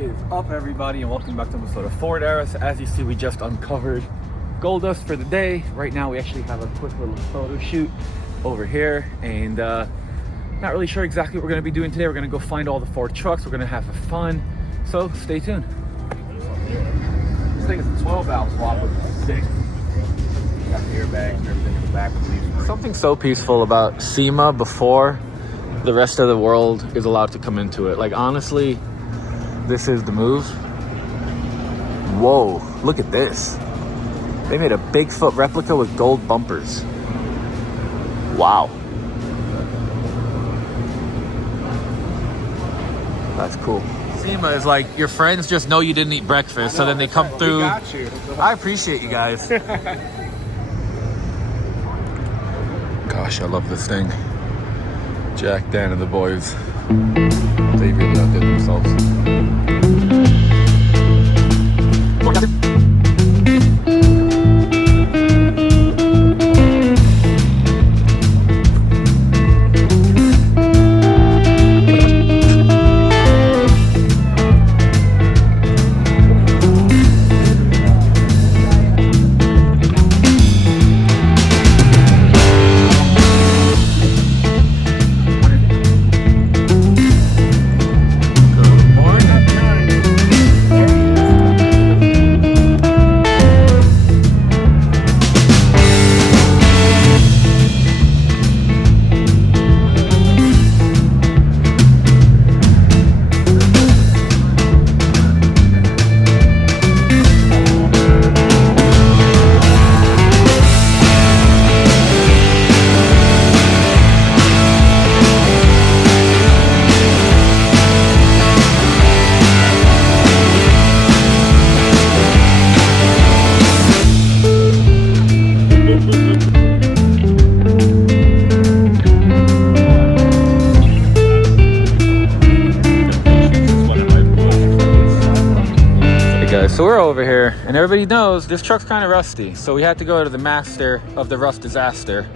Is up, everybody, and welcome back to episode of Ford Era. So as you see, we just uncovered gold dust for the day. Right now we actually have a quick little photo shoot over here, and not really sure exactly what we're going to be doing today. We're going to go find all the Ford trucks. We're going to have fun, so stay tuned. This thing is a 12 valve swap with 6. Got the airbags and everything in the back. Something so peaceful about SEMA before the rest of the world is allowed to come into it. Like, honestly, this is the move. Whoa, look at this. They made a Bigfoot replica with gold bumpers. Wow. That's cool. SEMA is like, your friends just know you didn't eat breakfast, so then they come through. We got you. I appreciate you guys. Gosh, I love this thing. Jack, Dan, and the boys. They really outdid themselves. So we're over here, and everybody knows this truck's kind of rusty, so we had to go to the master of the rust disaster.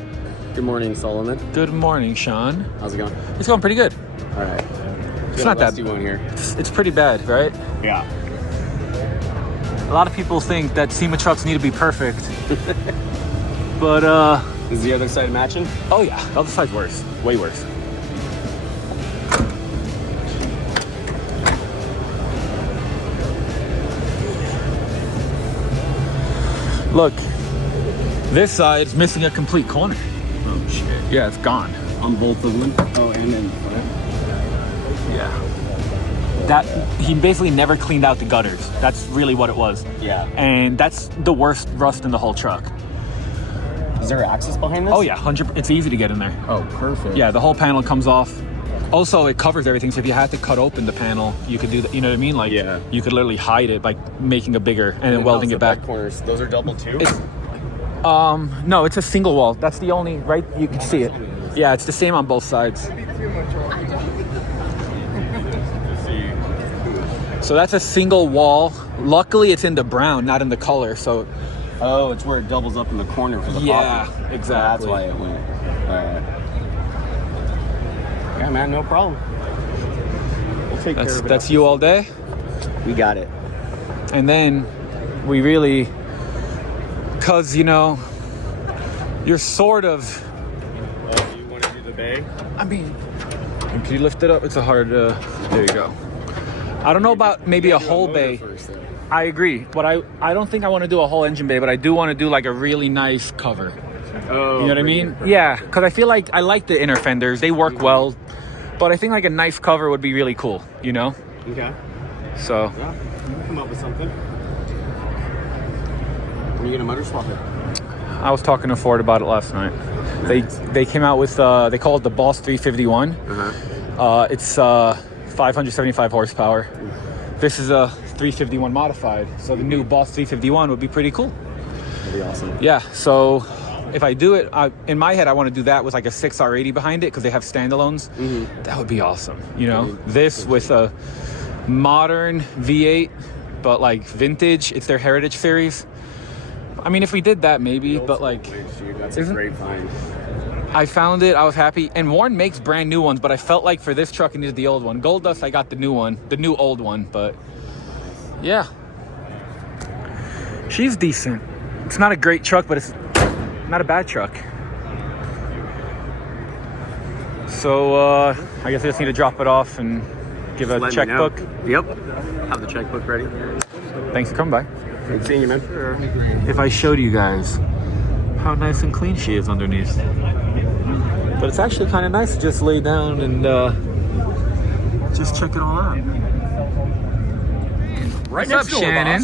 Good morning, Solomon. Good morning, Sean. How's it going? It's going pretty good. All right. It's not that one here. It's pretty bad, right? Yeah. A lot of people think that SEMA trucks need to be perfect, but Is the other side matching? oh yeah, the other side's worse, way worse. Look, this side's missing a complete corner. Oh shit. Yeah, it's gone. On both of them? Oh, and then Yeah. That, he basically never cleaned out the gutters. That's really what it was. yeah. And that's the worst rust in the whole truck. Is there access behind this? Oh yeah, 100%. It's easy to get in there. Oh, perfect. Yeah, the whole panel comes off. Also, it covers everything, so if you had to cut open the panel, you could do that. You know what I mean? Like, Yeah. you could literally hide it by making a bigger and then welding it back. Corners. Those are double too? No, it's a single wall. That's the only, right? You can see it. Yeah, it's the same on both sides. So that's a single wall. Luckily, it's in the brown, not in the color. So, Oh, it's where it doubles up in the corner for the yeah, pocket. exactly. That's why it went. All right. Yeah, man, no problem. We'll take care of it. That's you all day. We got it. And then we really, cause you know, you're sort of. Oh, you want to do the bay? I mean, can you lift it up? It's a hard. There you go. I don't know about maybe a whole bay. I agree, but I don't think I want to do a whole engine bay, but I do want to do like a really nice cover. Oh, You know what I mean? Yeah, because I feel like I like the inner fenders. They work well, but I think like a nice cover would be really cool, you know? Okay. So, Yeah, you can come up with something. Are you gonna motor swap it? I was talking to Ford about it last night. They came out with, they call it the Boss 351. It's 575 horsepower. This is a 351 modified, so the new Boss 351 would be pretty cool. That'd be awesome. Yeah, so if I do it, in my head, I want to do that with like a 6R80 behind it because they have standalones. That would be awesome, you know? This with a modern V8, but like vintage. It's their Heritage Series. I mean, if we did that, maybe, but like... That's a great find. I found it, I was happy. And Warren makes brand new ones, but I felt like for this truck, I needed the old one. Gold Dust, I got the new one, the new old one, but Yeah. She's decent. It's not a great truck, but it's not a bad truck. So I guess I just need to drop it off and give a checkbook. Yep. Have the checkbook ready. Thanks for coming by. Great seeing you, man. If I showed you guys how nice and clean she is underneath. But it's actually kind of nice to just lay down and just check it all out. Right What's up, Shannon?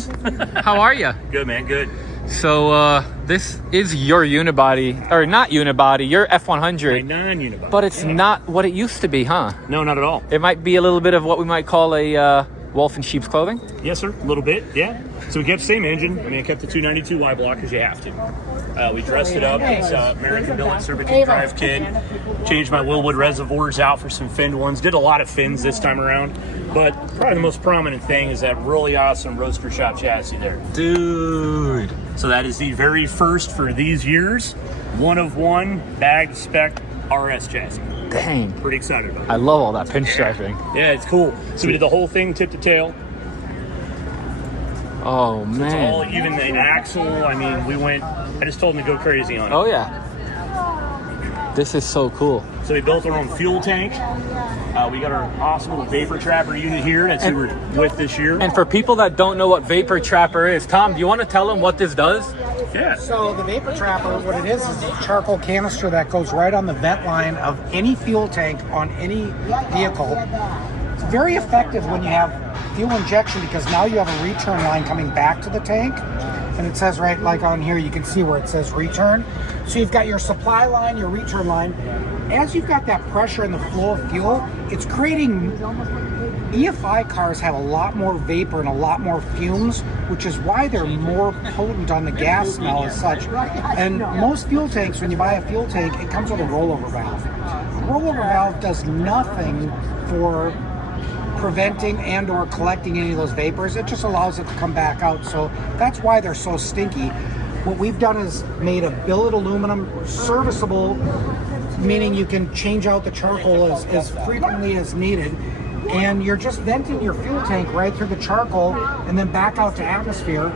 How are you? Good, man. Good. So this is your unibody, or not unibody, your My F100. non-unibody. But it's not what it used to be, huh? No, not at all. It might be a little bit of what we might call a wolf in sheep's clothing. Yes, sir. A little bit, yeah. So we kept the same engine. I mean, I kept the 292 Y block because you have to. We dressed it up. It's American-built serpentine drive kit. Changed my Willwood reservoirs out for some finned ones. Did a lot of fins this time around. But probably the most prominent thing is that really awesome roadster shop chassis there. Dude. So that is the very first for these years. One of one bagged spec RS chassis. Dang. Pretty excited about it. I love all that pinstriping. Yeah, it's cool. So we did the whole thing tip to tail. Oh, It's man. all even the axle. I mean, I just told him to go crazy on it. Oh, yeah. This is so cool. So we built our own fuel tank. We got our awesome little vapor trapper unit here. That's who we're with this year. And for people that don't know what vapor trapper is, Tom, do you want to tell them what this does? Yeah. So the vapor trapper, what it is a charcoal canister that goes right on the vent line of any fuel tank on any vehicle. It's very effective when you have fuel injection because now you have a return line coming back to the tank. And it says right like on here, you can see where it says return. So you've got your supply line, your return line. As you've got that pressure in the flow of fuel, it's creating... EFI cars have a lot more vapor and a lot more fumes, which is why they're more potent on the gas smell as such. And most fuel tanks, when you buy a fuel tank, it comes with a rollover valve. The rollover valve does nothing for preventing and or collecting any of those vapors. It just allows it to come back out. So that's why they're so stinky. What we've done is made a billet aluminum serviceable, meaning you can change out the charcoal as frequently as needed. And you're just venting your fuel tank right through the charcoal and then back out to atmosphere.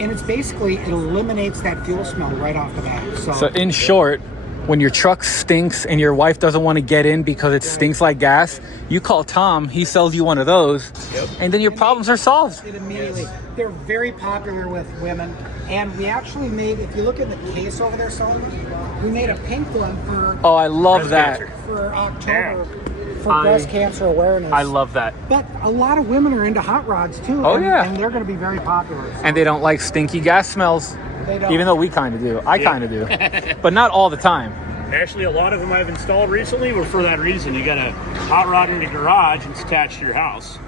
And it's basically, it eliminates that fuel smell right off the bat. So in short, when your truck stinks and your wife doesn't want to get in because it stinks like gas, you call Tom, he sells you one of those, and then your problems are solved. It immediately. They're very popular with women. And we actually made, if you look at the case over there, we made a pink one for... Oh, I love that. For October. For breast cancer awareness. I love that. But a lot of women are into hot rods too. Oh, yeah. And they're going to be very popular. So. And they don't like stinky gas smells. They don't. Even though we kind of do. I kind of do. But not all the time. Actually, a lot of them I've installed recently were for that reason. You got a hot rod in the garage and it's attached to your house.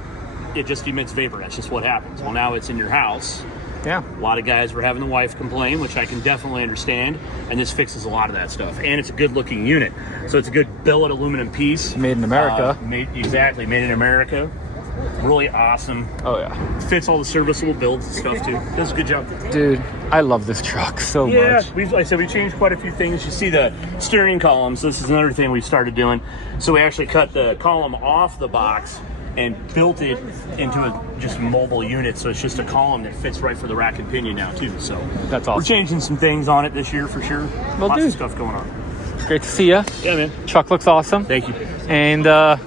It just emits vapor. That's just what happens. Well, now it's in your house. Yeah. A lot of guys were having the wife complain, which I can definitely understand. And this fixes a lot of that stuff. And it's a good looking unit. So it's a good billet aluminum piece. Made in America. Made in America. Really awesome. Oh, yeah. Fits all the serviceable builds and stuff, too. Does a good job. Dude, I love this truck so much. Like I said, we changed quite a few things. You see the steering columns. This is another thing we started doing. So we actually cut the column off the box and built it into a just mobile unit. So it's just a column that fits right for the rack and pinion now, too. So That's awesome. we're changing some things on it this year for sure. Well, Lots dude. of stuff going on. Great to see you. Yeah, man. Truck looks awesome. Thank you. And I'm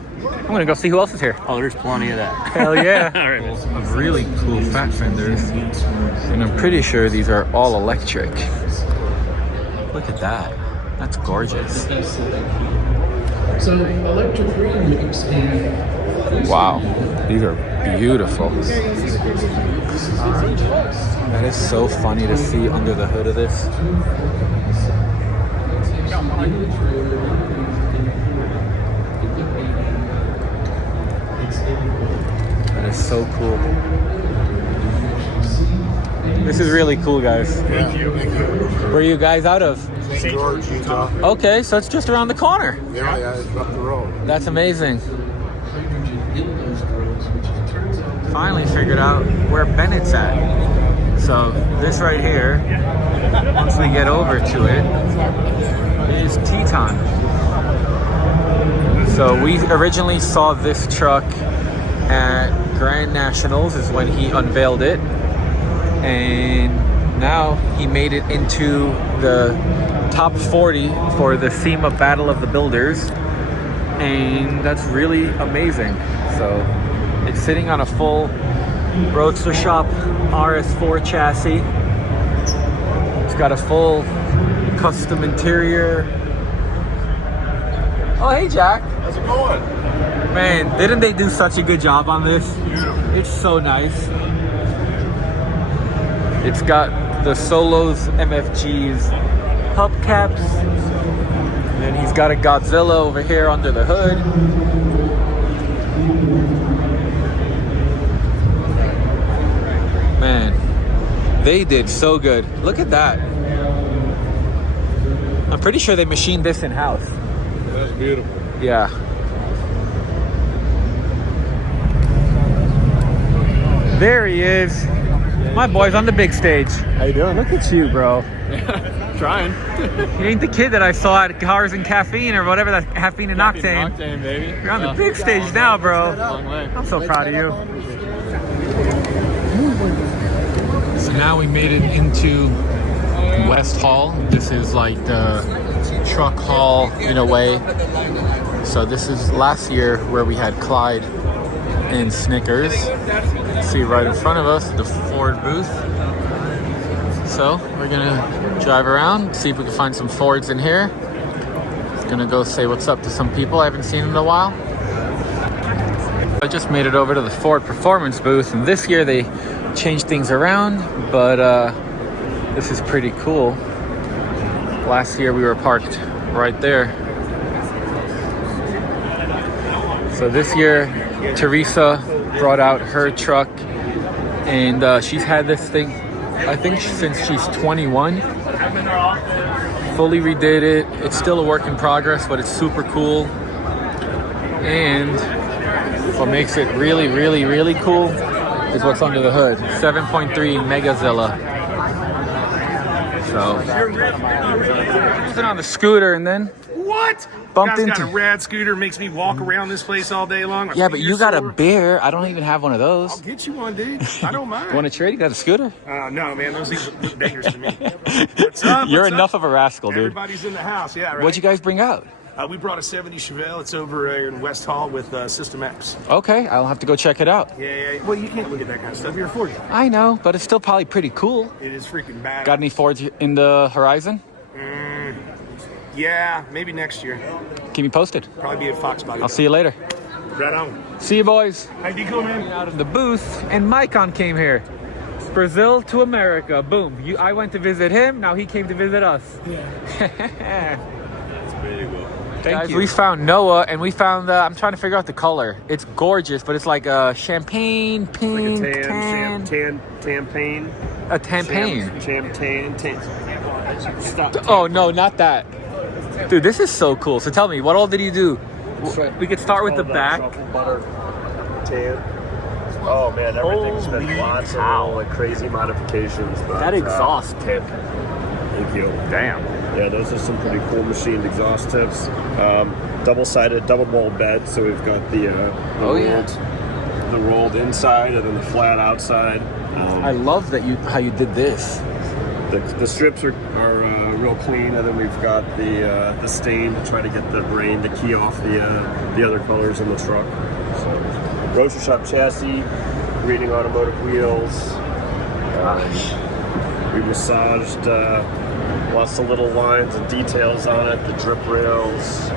going to go see who else is here. Oh, there's plenty of that. Hell yeah. All right, man. Of really cool fat fenders. And I'm pretty sure these are all electric. Look at that. That's gorgeous. So electric remix and Wow. These are beautiful. That is so funny to see under the hood of this. That is so cool. This is really cool, guys. Thank you. Where are you guys out of? St. George, Utah. Okay, so it's just around the corner. Yeah, it's up the road. That's amazing. Finally figured out where Bennett's at. So this right here, once we get over to it, is Teton. So we originally saw this truck at Grand Nationals is when he unveiled it. And now he made it into the top 40 for the SEMA Battle of the Builders. And that's really amazing. So it's sitting on a full Roadster Shop RS4 chassis. It's got a full custom interior. Oh, hey Jack. How's it going? Man, didn't they do such a good job on this? Beautiful. It's so nice. It's got the Solos MFG's hubcaps. And then he's got a Godzilla over here under the hood. Man, they did so good. Look at that. I'm pretty sure they machined this in-house. That's beautiful. Yeah. There he is. My boy's on the big stage. How you doing? Look at you, bro. Trying. You ain't the kid that I saw at Cars and Caffeine or whatever, that Caffeine and Octane. Octane, baby. You're on the big stage now, bro. Long way. I'm so proud of you. So now we made it into West Hall. This is like the truck hall in a way. So this is last year where we had Clyde and Snickers. See right in front of us, the Ford booth. So we're gonna drive around, see if we can find some Fords in here. Gonna go say what's up to some people I haven't seen in a while. I just made it over to the Ford Performance booth, and this year they changed things around, but this is pretty cool. Last year we were parked right there. So this year Teresa brought out her truck, and she's had this thing I think since she's 21. Fully redid it. It's still a work in progress, but it's super cool. And what makes it really, really, really cool is what's under the hood. 7.3 Megazilla. So, sitting on the scooter and then What? bumped Guy's got into. a rad scooter, makes me walk around this place all day long. My Yeah, but you fingers got a sore. bear. I don't even have one of those. I'll get you one, dude. I don't mind. Want to trade? You got a scooter? No, man, those things look dangerous to me. What's up? You're What's enough up? of a rascal, dude. Everybody's in the house, yeah, right? What'd you guys bring out? We brought a 70 Chevelle. It's over in West Hall with System X. Okay, I'll have to go check it out. Yeah. Well, you can't look at that kind of stuff. You're a Ford guy. I know, but it's still probably pretty cool. It is freaking bad. Got any Fords in the horizon? Yeah, maybe next year. Keep me posted. Probably be at Fox Body. I'll see you later. Right on. See you, boys. How you doing, man? Out of the booth, and Micon came here. Brazil to America. Boom. I went to visit him. Now he came to visit us. Yeah. Guys, we found Noah, and we found I'm trying to figure out the color. It's gorgeous, but it's like a champagne pink, Like a tan, tampagne. a tampagne. Champagne. Stop. Oh no, not that. Dude, this is so cool. So tell me, what all did you do? We could start with the back. Butter tan. Oh man, everything's been lots of little, like crazy modifications. But, That exhaust tip. Thank you. Damn. Yeah, those are some pretty cool machined exhaust tips. Double-sided, double-mold bed. So we've got the rolled inside and then the flat outside. I love that how you did this. The strips are real clean, and then we've got the stain to try to get the rain to key off the other colors in the truck. So, Roadster Shop chassis, Reading Automotive wheels. We massaged lots of little lines and details on it. The drip rails.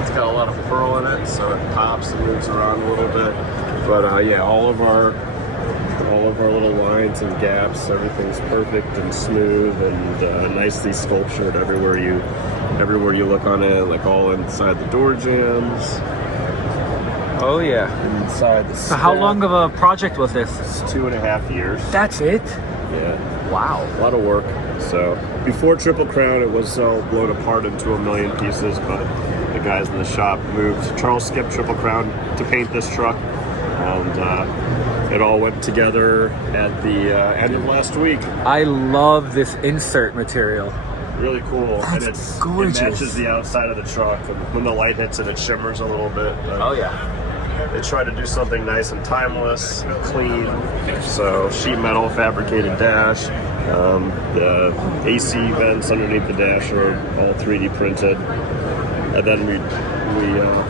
It's got a lot of pearl in it, so it pops and moves around a little bit. But yeah, all of our little lines and gaps, everything's perfect and smooth and nicely sculptured everywhere you look on it, like all inside the door jambs. Oh yeah. Inside the So how long of a project was this? It's 2.5 years. That's it? Yeah. Wow. A lot of work. So before Triple Crown, it was all blown apart into a million pieces, but the guys in the shop moved. Charles skipped Triple Crown to paint this truck, and it all went together at the end of last week. I love this insert material. Really cool. That's and gorgeous. It matches the outside of the truck. And when the light hits it, it shimmers a little bit. But Oh yeah. They try to do something nice and timeless, clean. So sheet metal fabricated dash. The AC vents underneath the dash are all 3D printed. And then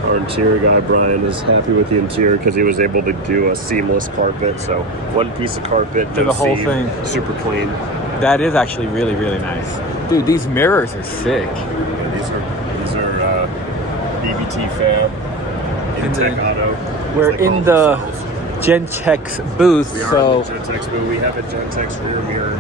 our interior guy, Brian, is happy with the interior because he was able to do a seamless carpet. So one piece of carpet, For the whole thing. Super clean. That is actually really, really nice. Dude, these mirrors are sick. Yeah, these are BBT fab. Intech Auto. We're in the Gentex booth, We are so in the Gentex booth. We have a Gentex rear mirror.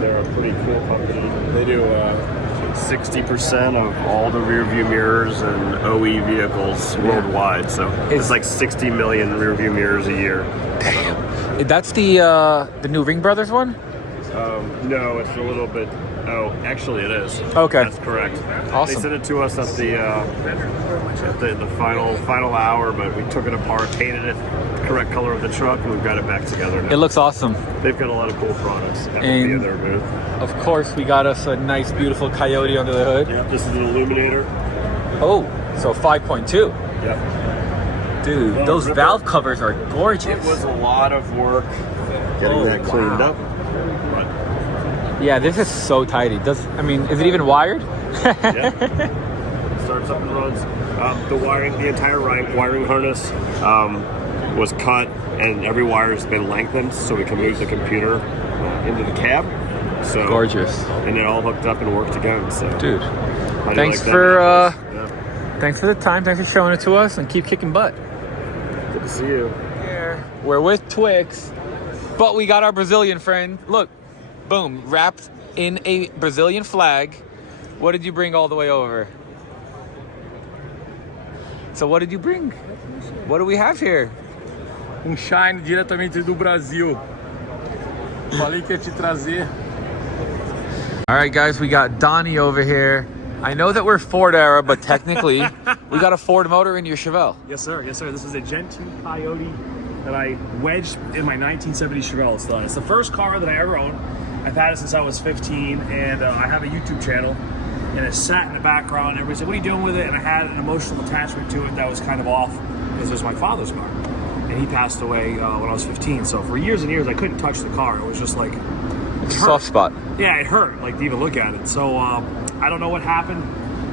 They're a pretty cool company. They do 60% of all the rear view mirrors and OE vehicles worldwide. So it's like 60 million rear view mirrors a year. damn. That's the new Ring Brothers one? No, it's a little bit. Oh, actually, it is. Okay. That's correct. Awesome. They sent it to us at the final hour, but we took it apart, painted it the correct color of the truck, and we've got it back together now. It looks awesome. They've got a lot of cool products. That would be And- in their booth. Of course, we got us a nice, beautiful Coyote under the hood. Yep, this is an Illuminator. Oh, so 5.2. Yep. Dude, Well, those Ripper- valve covers are gorgeous. It was a lot of work getting that cleaned up. But Yeah, this is so tight. Is it even wired? yeah. Starts up and runs. The entire wiring harness was cut, and every wire has been lengthened so we can move the computer into the cab. So Gorgeous. and it all hooked up and worked again. So Dude, how do you thanks like that? for Yeah. thanks for the time. Thanks for showing it to us, and keep kicking butt. Good to see you. We're with Twix, but we got our Brazilian friend. Look, boom, wrapped in a Brazilian flag. What did you bring all the way over? So what did you bring? What do we have here? Shine diretamente do Brasil. Falei que ia te trazer. All right, guys, we got Donnie over here. I know that we're Ford era, but technically, we got a Ford motor in your Chevelle. Yes, sir. Yes, sir. This is a Gen 2 Coyote that I wedged in my 1970 Chevelle. It's the first car that I ever owned. I've had it since I was 15, and I have a YouTube channel, and it sat in the background. Everybody said, what are you doing with it? And I had an emotional attachment to it that was kind of off, because it was my father's car. And he passed away when I was 15. So for years and years, I couldn't touch the car. It was just like... It's a soft spot. Yeah, it hurt, like, to even look at it. So I don't know what happened.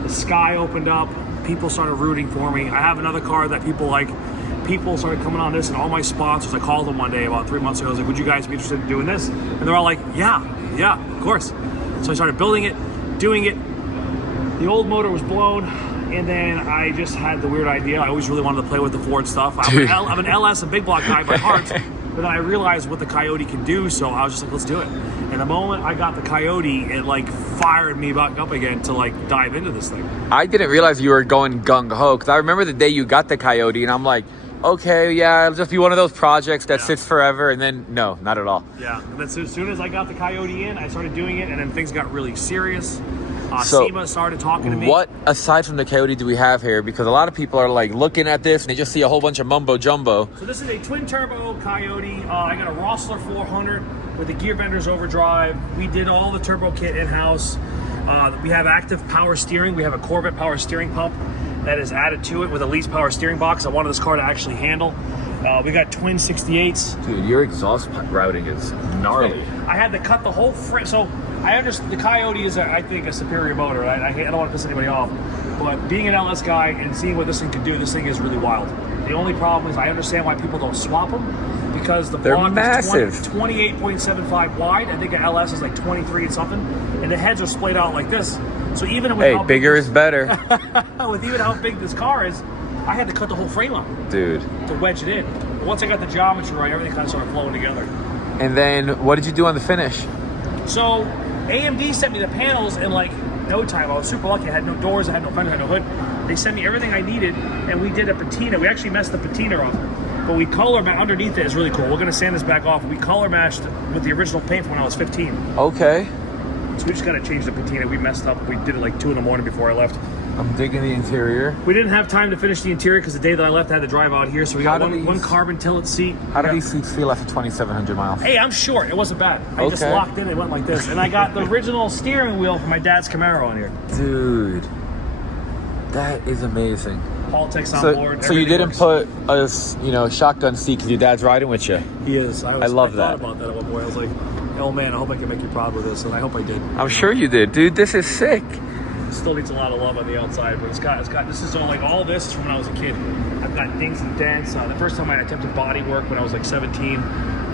The sky opened up. People started rooting for me. I have another car that people like. People started coming on this, and all my sponsors, I called them one day about 3 months ago. I was like, would you guys be interested in doing this? And they're all like, yeah, of course. So I started building it, doing it. The old motor was blown, and then I just had the weird idea. I always really wanted to play with the Ford stuff. I'm an LS, a big block guy by heart, but then I realized what the Coyote can do, so I was just like, let's do it. And the moment I got the Coyote, it like fired me back up again to like dive into this thing. I didn't realize you were going gung-ho, because I remember the day you got the Coyote, and I'm like, okay, yeah, it'll just be one of those projects that sits forever, and then, no, not at all. Yeah, and then as soon as I got the Coyote in, I started doing it, and then things got really serious. So, SEMA started talking to me. What, aside from the Coyote, do we have here? Because a lot of people are like looking at this, and they just see a whole bunch of mumbo-jumbo. So this is a twin-turbo Coyote. I got a Rossler 400 with the gear benders overdrive. We did all the turbo kit in-house. We have active power steering. We have a Corvette power steering pump that is added to it with a lease power steering box. I wanted this car to actually handle. We got twin 68s. Dude, your exhaust routing is gnarly. I had to cut the whole frame. So I understand the Coyote is, I think, a superior motor. Right? I don't want to piss anybody off. But being an LS guy and seeing what this thing can do, this thing is really wild. The only problem is I understand why people don't swap them, because the They're block massive. is 28.75 wide. I think an LS is like 23 and something. And the heads are splayed out like this. So even with Hey, bigger is better. with even how big this car is, I had to cut the whole frame up Dude. to wedge it in. But once I got the geometry right, everything kind of started flowing together. And then, what did you do on the finish? So AMD sent me the panels in like no time. I was super lucky. I had no doors, I had no fender, I had no hood. They sent me everything I needed, and we did a patina. We actually messed the patina up, but we color matched. Underneath it is really cool. We're gonna sand this back off. We color matched with the original paint from when I was 15. Okay. So we just gotta change the patina. We messed up. We did it like 2 in the morning before I left. I'm digging the interior. We didn't have time to finish the interior because the day that I left, I had to drive out here. So we got How do one these- carbon tilt seat. How do these seats feel after 2,700 miles? Hey, I'm short. It wasn't bad. I just Okay. locked in. It went like this, and I got the original steering wheel from my dad's Camaro on here. Dude, that is amazing. politics on board. So you Everything didn't works. put a shotgun seat because your dad's riding with you. He is. I love thought that. about that at one point. I was like, oh man, I hope I can make you proud with this, and I hope I did. I'm sure you did, dude. This is sick. It still needs a lot of love on the outside, but it's got this is all like all this is from when I was a kid. I've got dings and dents. The first time I attempted body work when I was like 17.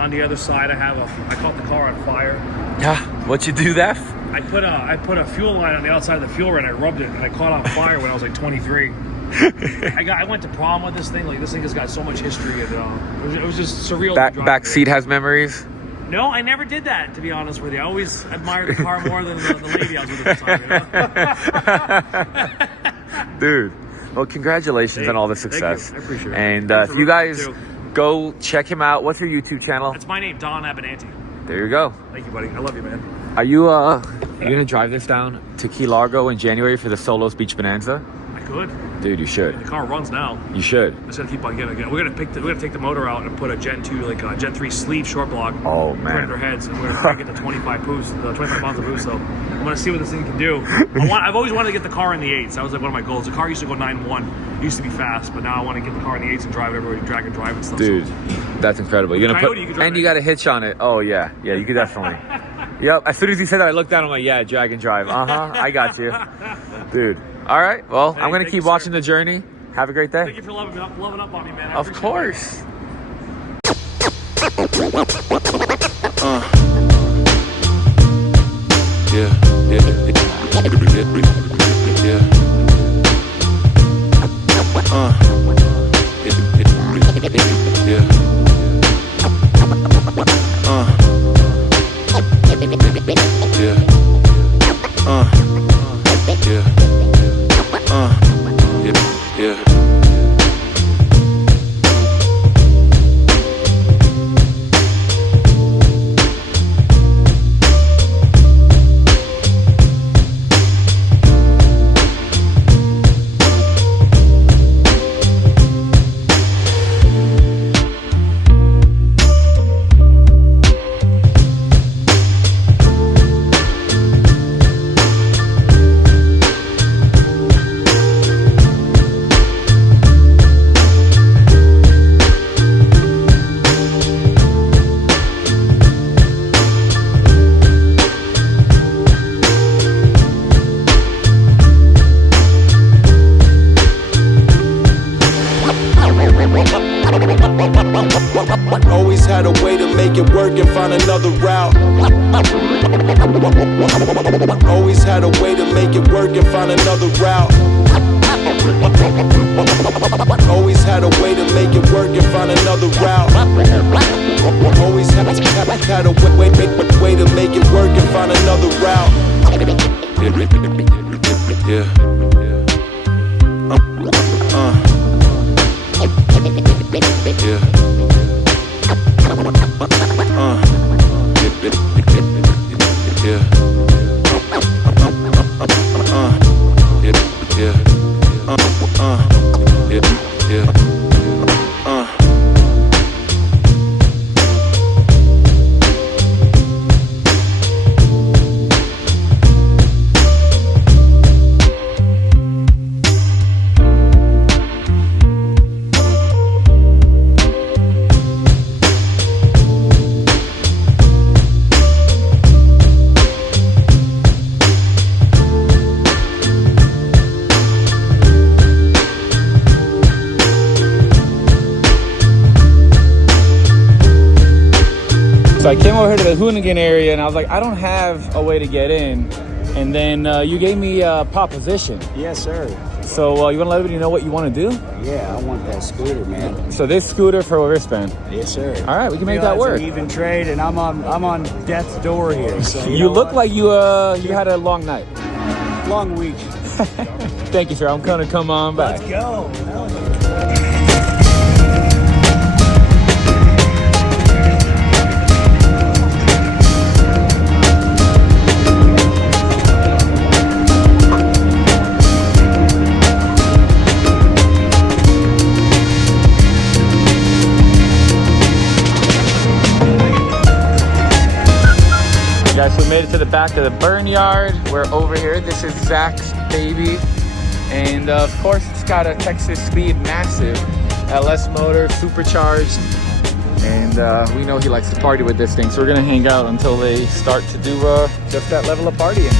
On the other side, I caught the car on fire. Yeah. What'd you do that? I put a fuel line on the outside of the fuel ring. I rubbed it and I caught on fire when I was like 23. I went to prom with this thing. Like this thing has got so much history, and it was just surreal. Back seat has memories. No, I never did that, to be honest with you. I always admired the car more than the lady I was with at the time. You know? Dude, well, congratulations on all the success. Thank you. I appreciate it. And Thanks if for you rooting guys too. go check him out, what's your YouTube channel? It's my name, Don Abernanti. There you go. Thank you, buddy. I love you, man. Are you gonna drive this down to Key Largo in January for the Solos Beach Bonanza? I could. Dude, you should. The car runs now. You should. I just gotta keep on getting it. We're gonna take the motor out and put a Gen 2, like a Gen 3 sleeve short block. Oh, Put it man. in their heads, and we're gonna crank it to 25 pounds of boost. So I'm gonna see what this thing can do. I've always wanted to get the car in the 8s. That was like one of my goals. The car used to go 9.1. It used to be fast, but now I want to get the car in the 8s and drive it everywhere, drag and drive and stuff. Dude, that's incredible. You're gonna Coyote, you could drive and it. you got a hitch on it. Oh yeah, you could definitely. Yep. As soon as he said that, I looked down. I'm like, yeah, drag and drive. I got you, dude. All right. Well, I'm gonna thank keep you, watching sir. the journey. Have a great day. Thank you for loving up on me, man. I Of appreciate course. Always had a way to make it work and find another route. Always had a way to make it work and find another route. Always had a way to make it work and find another route. Always had a way to make it work and find another route. So I came over here to the Hoonigan area and I was like, I don't have a way to get in. And then you gave me a proposition. Yes, sir. So you want to let everybody know what you want to do? Yeah, I want that scooter, man. So this scooter for a wristband. Yes, sir. All right, we can make You know, that it's work. an even trade, and I'm on death's door here. So You know look what? like you had a long night. Long week. Thank you, sir. I'm gonna come on back. Let's go. Hell yeah. Guys, we made it to the back of the burn yard. We're over here. This is Zach's baby. And of course, it's got a Texas Speed Massive LS motor, supercharged. And we know he likes to party with this thing, so we're gonna hang out until they start to do just that level of partying.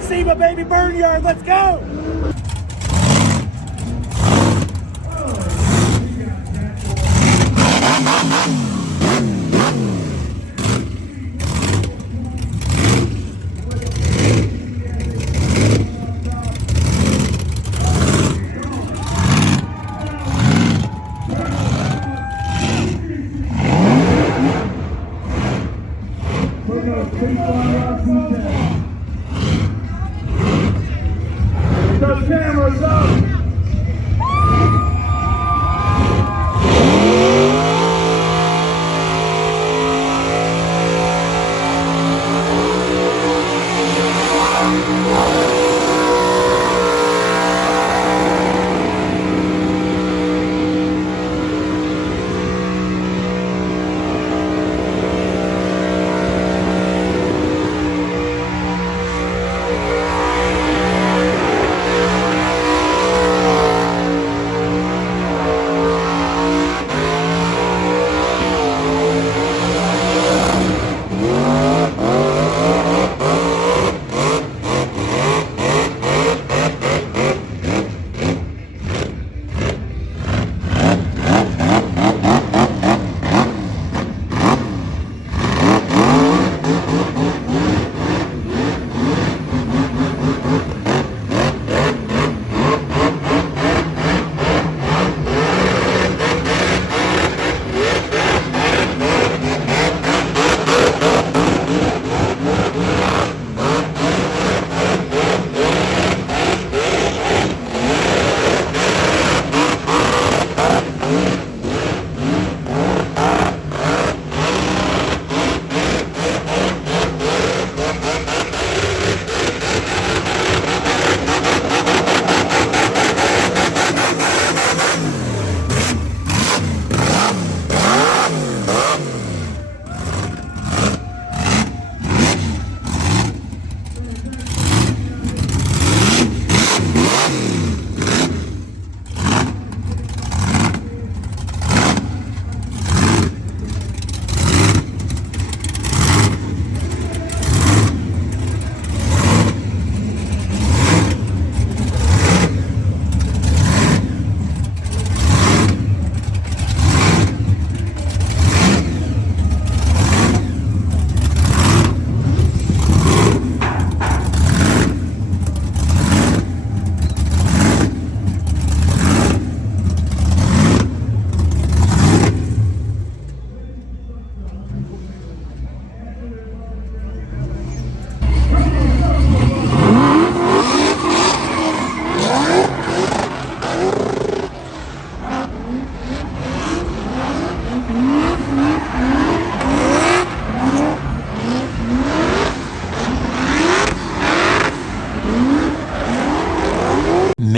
SEMA baby burn yard, let's go!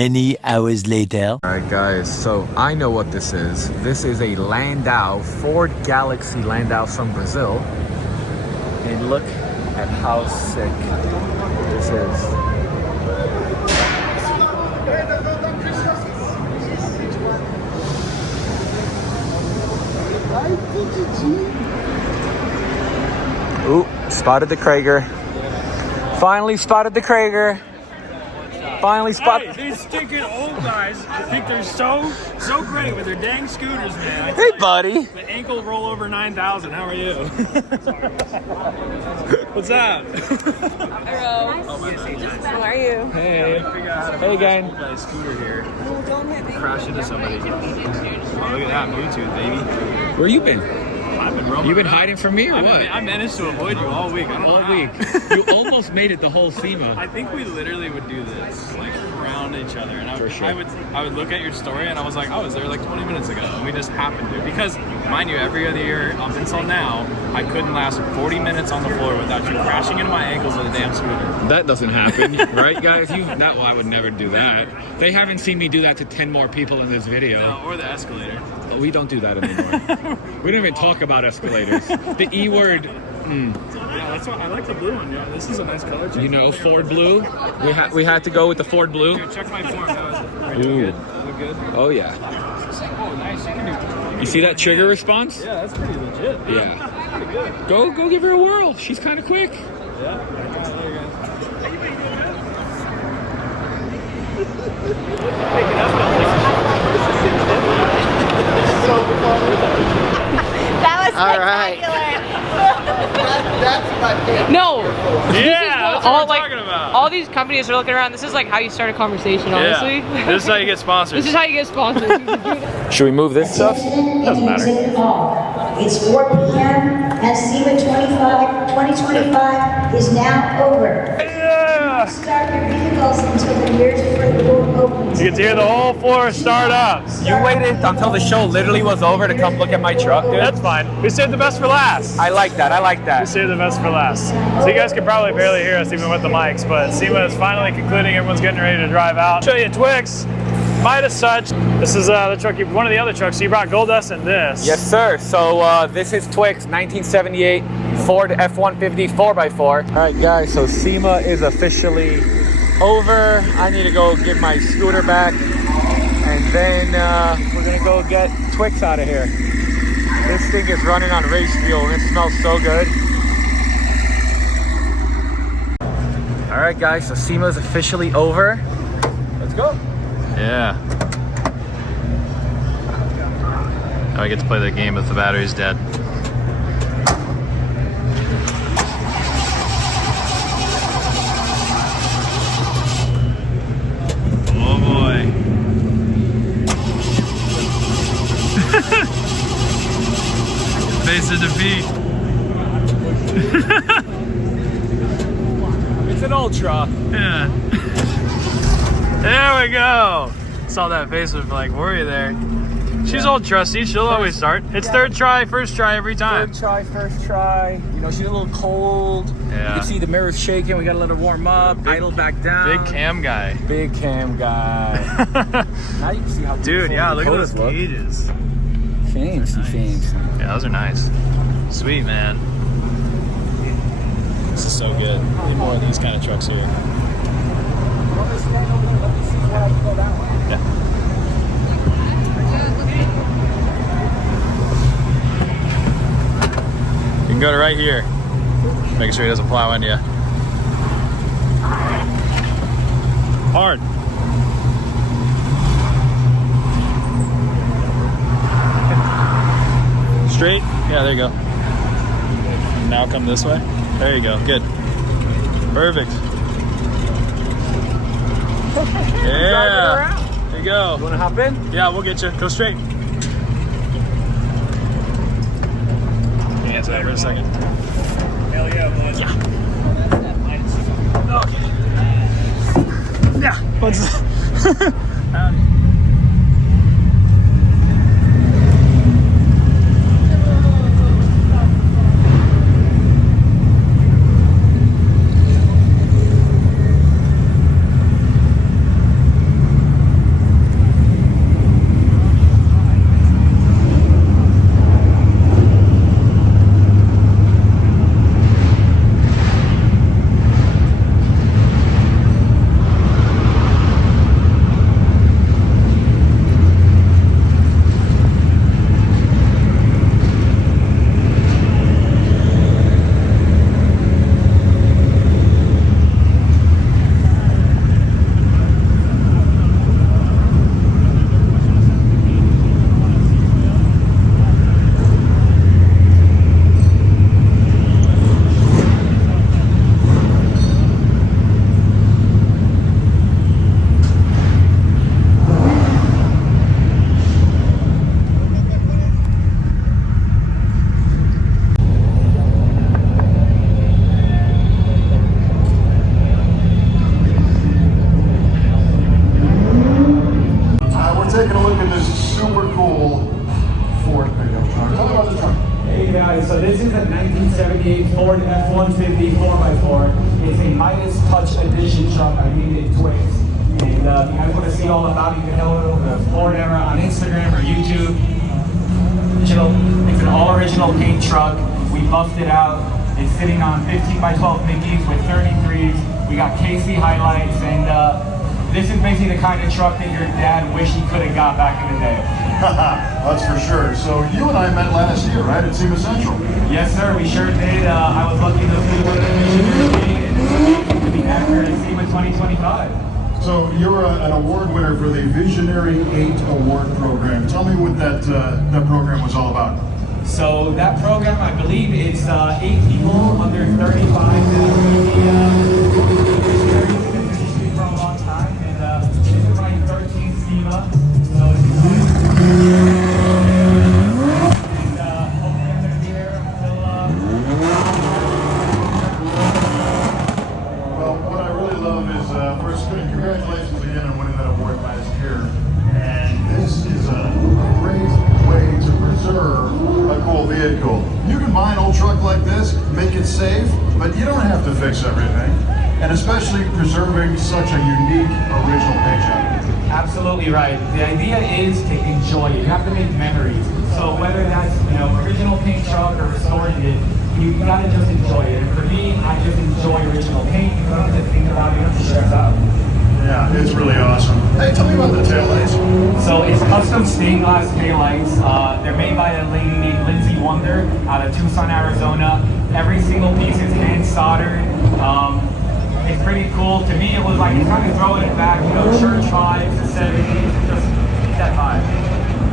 Many hours later. All right, guys, so I know what this is. This is a Landau, Ford Galaxy Landau from Brazil. And look at how sick this is. Ooh, spotted the Krager. Finally spotted the Krager. Finally spotted. Hey, these stinking old guys think they're so great with their dang scooters, man. Hey, buddy. The ankle roll over 9,000. How are you? What's up? Hello. How are you? Hey. Hey, gang. Scooter here. Don't hit me. Crash into somebody. Oh, look at that Bluetooth, baby. Where you been? I've been roaming. You been around. hiding from me or what? I managed to avoid you all week. I don't know how. You almost made it the whole SEMA. I think we literally would do this, like around each other, and For sure. I would look at your story, and I was like, I was there like 20 minutes ago, and we just happened to. Because, mind you, every other year up until now, I couldn't last 40 minutes on the floor without you crashing into my ankles with a damn scooter. That doesn't happen, right, guys? Well, I would never do that. They haven't seen me do that to 10 more people in this video. No, or the escalator. We don't do that anymore. We don't even talk about escalators. The E word. Yeah, that's why I like the blue one. Yeah, this is a nice color. You know, Ford blue. We had to go with the Ford blue. Here, check my form. How is it? Are Ooh. you good? Look good? Oh yeah. Oh, nice. You can do. You see that trigger response? Yeah, that's pretty legit. Yeah. Pretty good. Go give her a whirl. She's kind of quick. Yeah. There you That was spectacular. No. Yeah, that's what we're talking about. All these companies are looking around. This is like how you start a conversation, honestly. Yeah. This is how you get sponsors. This is how you get sponsors. Should we move this stuff? Doesn't matter. It's 4 p.m. and SEMA 2025 is now over. Yeah. Start your vehicles until the years before the door opens. You can hear the whole floor start up. You waited until the show literally was over to come look at my truck, dude. That's fine. We saved the best for last. I like that. We saved the best for last. So you guys can probably barely hear us even with the mics, but SEMA is finally concluding. Everyone's getting ready to drive out. Show you Twix, Midas Touch. This is the truck, one of the other trucks. So you brought Gold Dust and this. Yes, sir. So this is Twix, 1978 Ford F-150 4x4. All right, guys. So SEMA is officially over. I need to go get my scooter back, and then we're gonna go get Twix out of here. This thing is running on race fuel, and it smells so good. All right, guys. So SEMA is officially over. Let's go. Yeah. Now I get to play the game if the battery's dead. Oh boy. Face of defeat. It's an Ultra. Yeah. There we go. Saw that face of like worry there. She's old trusty. She'll always start. It's third try, first try every time. Third try, first try. You know, she's a little cold. Yeah. You can see the mirrors shaking. We gotta let her warm up. Idle back down. Big cam guy. Big cam guy. Now you can see how Dude, yeah, look at those gauges. Fancy. Yeah, those are nice. Sweet, man. This is so good. Need more of these kind of trucks here. Yeah. You can go to right here. Making sure he doesn't plow into you. Hard. Straight? Yeah, there you go. Now come this way. There you go. Good. Perfect. Yeah. There you go. You wanna hop in? Yeah, we'll get you. Go straight. Answer that for a second. Hell yeah, bud. Yeah. Okay. Yeah. What's it out. So this is a 1978 Ford F-150 4x4. It's a Midas Touch edition truck. I named it Twix. And if you guys want to see all about it, you can head over to Ford Era on Instagram or YouTube. It's an all-original paint truck. We buffed it out. It's sitting on 15x12 Mickeys with 33s. We got KC highlights, and this is basically the kind of truck that your dad wished he could have got back in the day. That's for sure. So you and I met last year, right, at SEMA Central? Yes, sir. We sure did. I was lucky enough to be one of the missionaries, and it's amazing to be actor at SEMA 2025. So you're an award winner for the Visionary 8 Award Program. Tell me what that program was all about. So that program, I believe it's 8 people under 35 that in the industry for a long time, and this is my 13th SEMA, so it's exciting. And hopefully I'm going to be there until Well, what I really love is, first, congratulations again on winning that award last year. And this is a great way to preserve a cool vehicle. You can buy an old truck like this, make it safe, but you don't have to fix everything. And especially preserving such a unique original paint job. Absolutely right. The idea is to enjoy it. You have to make memories. So whether that's, original paint truck or restoring it, you gotta just enjoy it. And for me, I just enjoy original paint. You don't have to think about it, you don't have to stress out. Yeah, it's really awesome. Hey, tell me about the taillights. So it's custom stained glass taillights. They're made by a lady named Lindsay Wonder out of Tucson, Arizona. Every single piece is hand soldered. It's pretty cool. To me, it was like kind of throwing it back, church vibes, the 70s, just that vibe.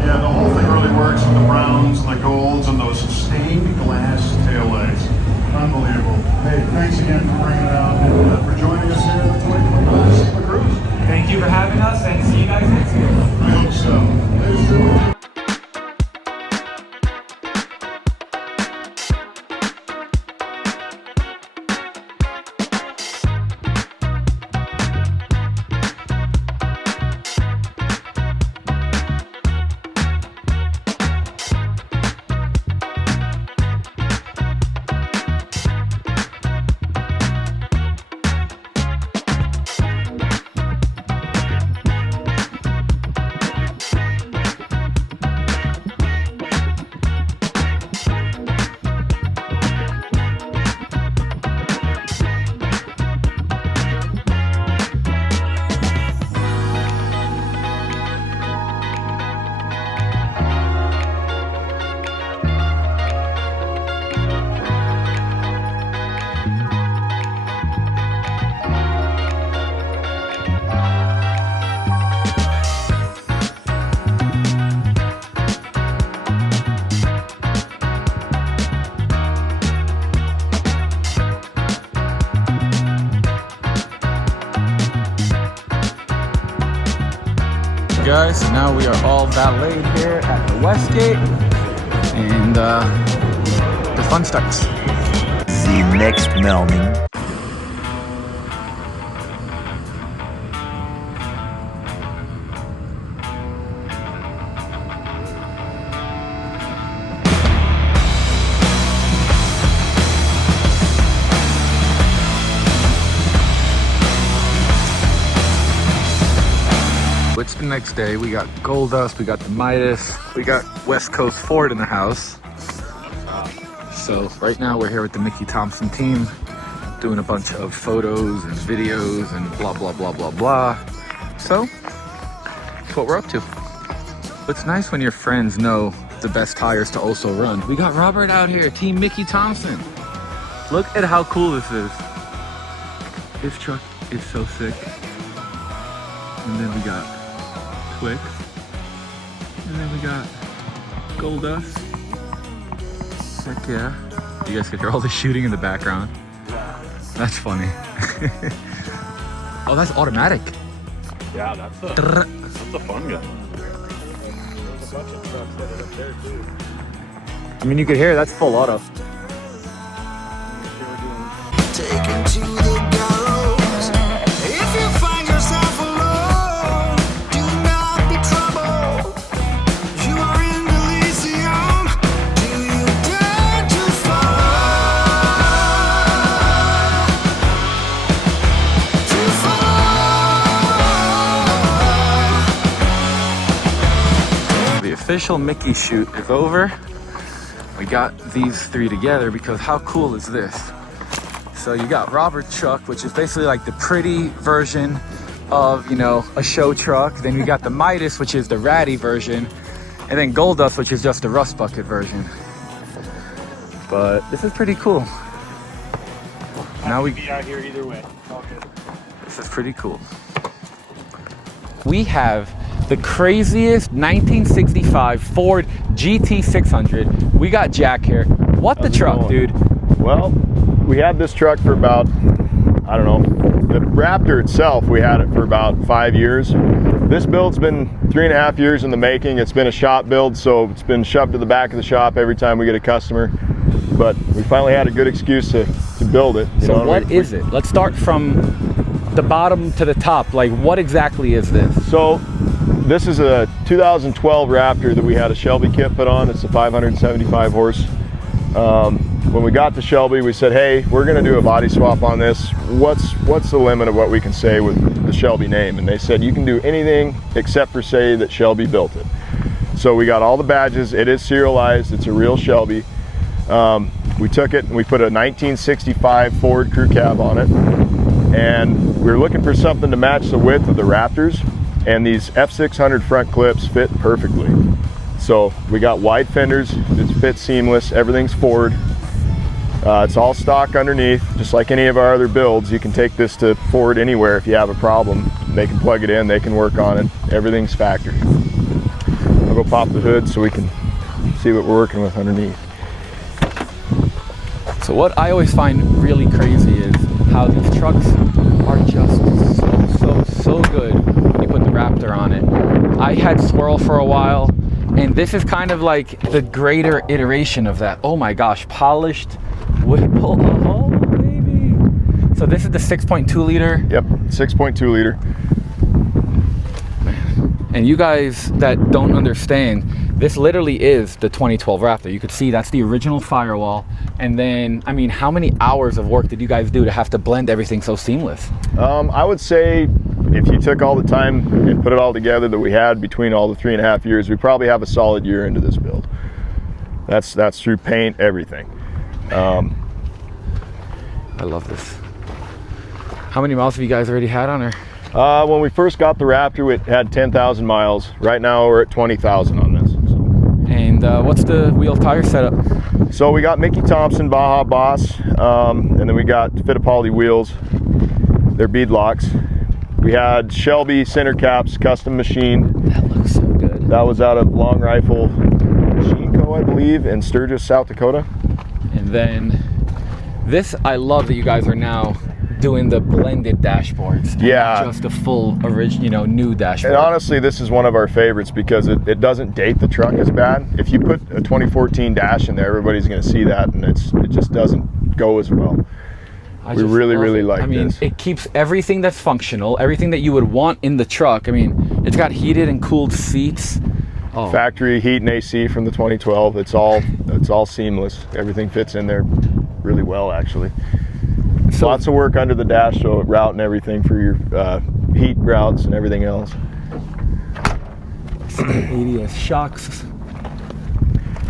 Yeah, the whole thing really works with the browns, the golds, and those stained glass taillights. Unbelievable. Hey, thanks again for bringing it out and for joining us here in the 2025 SEMA Cruise. Thank you for having us, and see you guys next year. I hope so. Let's do it. Guys, so now we are all valeted here at the West Gate, and the fun starts. The next morning. It's the next day. We got Gold Dust, we got the Midas, we got West Coast Ford in the house. So right now we're here with the Mickey Thompson team, doing a bunch of photos and videos and blah, blah, blah, blah, blah. So that's what we're up to. It's nice when your friends know the best tires to also run. We got Robert out here, Team Mickey Thompson. Look at how cool this is. This truck is so sick. And then we got Twix, and then we got Gold Dust. Heck yeah. You guys can hear all the shooting in the background. That's funny. Oh, that's automatic. Yeah, that's a fun gun. There's a bunch of trucks that are up there too. I mean, you could hear that's full auto. Taken to the gallows. If you find yourself alone, do not be troubled. You are in Elysium. Do you dare? official Mickey shoot is over. We got these three together because how cool is this? So you got Robert truck, which is basically like the pretty version of, you know, a show truck. Then we got the Midas, which is the ratty version. And then Gold Dust, which is just the rust bucket version. But this is pretty cool. Now we be out here either way. All good. This is pretty cool. We have the craziest 1965 Ford GT600. We got Jack here. What the truck, dude? Well, we had this truck for about, I don't know, the Raptor itself, we had it for about 5 years. This build's been 3.5 years in the making. It's been a shop build, so it's been shoved to the back of the shop every time we get a customer. But we finally had a good excuse to build it. So what is it? Let's start from the bottom to the top. Like, what exactly is this? So this is a 2012 Raptor that we had a Shelby kit put on. It's a 575 horse. When we got to Shelby, we said, hey, we're gonna do a body swap on this. What's the limit of what we can say with the Shelby name? And they said, you can do anything except for say that Shelby built it. So we got all the badges. It is serialized. It's a real Shelby. We took it and we put a 1965 Ford crew cab on it. And we were looking for something to match the width of the Raptors. And these F600 front clips fit perfectly. So we got wide fenders, it fits seamless, everything's Ford. It's all stock underneath, just like any of our other builds. You can take this to Ford anywhere if you have a problem. They can plug it in, they can work on it. Everything's factory. I'll go pop the hood so we can see what we're working with underneath. So what I always find really crazy is how these trucks are just so good when you put the Raptor on it. I had Swirl for a while, and this is kind of like the greater iteration of that. Oh my gosh, polished Whipple, oh baby. So this is the 6.2 liter? Yep, 6.2 liter. And you guys that don't understand, this literally is the 2012 Raptor. You could see that's the original firewall. And then, I mean, how many hours of work did you guys do to have to blend everything so seamless? I would say if you took all the time and put it all together that we had between all the 3.5 years, we probably have a solid year into this build. That's through paint, everything. I love this. How many miles have you guys already had on her? When we first got the Raptor, it had 10,000 miles. Right now we're at 20,000 on this. So. And what's the wheel tire setup? So we got Mickey Thompson Baja Boss, and then we got Fittipaldi wheels. They're bead locks. We had Shelby center caps, custom machine. That looks so good. That was out of Long Rifle Machine Co., I believe, in Sturgis, South Dakota. And then this, I love that you guys are now doing the blended dashboards. Yeah. Just a full original, you know, new dashboard. And honestly, this is one of our favorites because it doesn't date the truck as bad. If you put a 2014 dash in there, everybody's going to see that, and it just doesn't go as well. We really like this. I mean, it keeps everything that's functional, everything that you would want in the truck. I mean, it's got heated and cooled seats. Oh. Factory heat and AC from the 2012. It's all seamless. Everything fits in there really well, actually. So, lots of work under the dash, so routing everything for your heat routes and everything else. ADS shocks.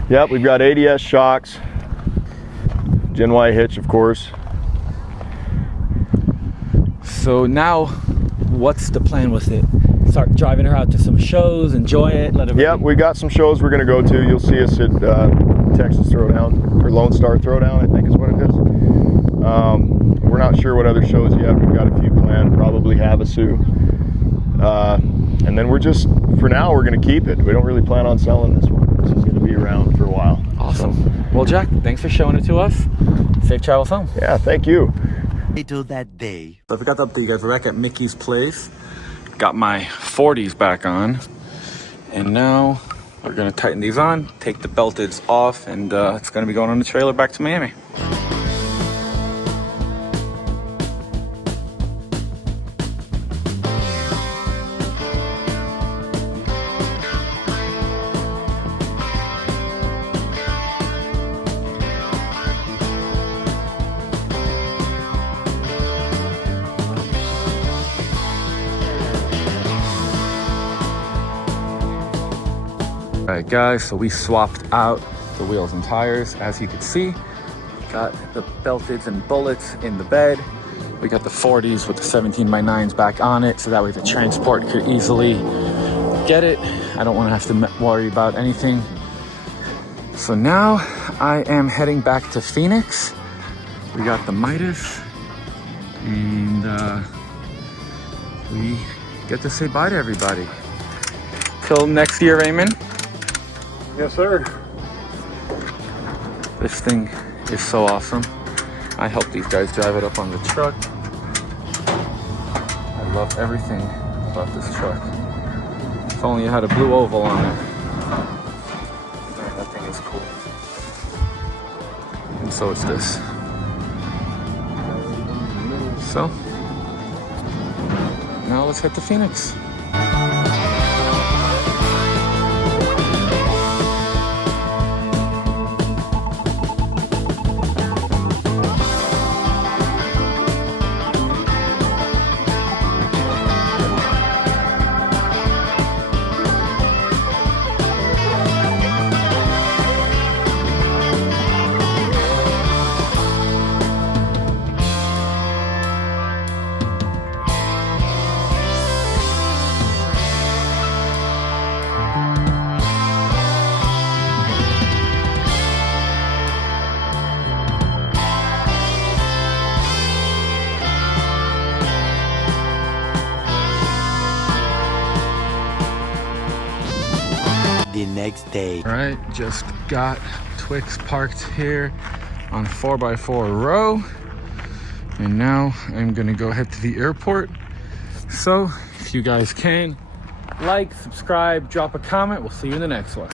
Yep, we've got ADS shocks. Gen Y hitch, of course. So now, what's the plan with it? Start driving her out to some shows, enjoy it, let it. Yep, we got some shows we're going to go to. You'll see us at Texas Throwdown, or Lone Star Throwdown, I think is what it is. We're not sure what other shows yet. We've got a few planned, probably Havasu. And then we're just, for now, we're going to keep it. We don't really plan on selling this one. This is going to be around for a while. Awesome. So. Well, Jack, thanks for showing it to us. Safe travels home. Yeah, thank you. Till that day. So I forgot to update you guys. We're back at Mickey's place. Got my 40s back on. And now we're going to tighten these on, take the belteds off, and it's going to be going on the trailer back to Miami. right, guys, so we swapped out the wheels and tires. As you can see, got the belteds and bullets in the bed. We got the 40s with the 17x9s back on it, so that way the transport could easily get it. I don't want to have to worry about anything. So now I am heading back to Phoenix. We got the Midas, and we get to say bye to everybody. Till next year, Raymond. Yes, sir. This thing is so awesome. I helped these guys drive it up on the truck. I love everything about this truck. If only it had a blue oval on it. That thing is cool. And so is this. So, now let's head to Phoenix. The next day. All right, just got Twix parked here on 4x4 row, and now I'm gonna go head to the airport. So if you guys can, like, subscribe, drop a comment. We'll see you in the next one.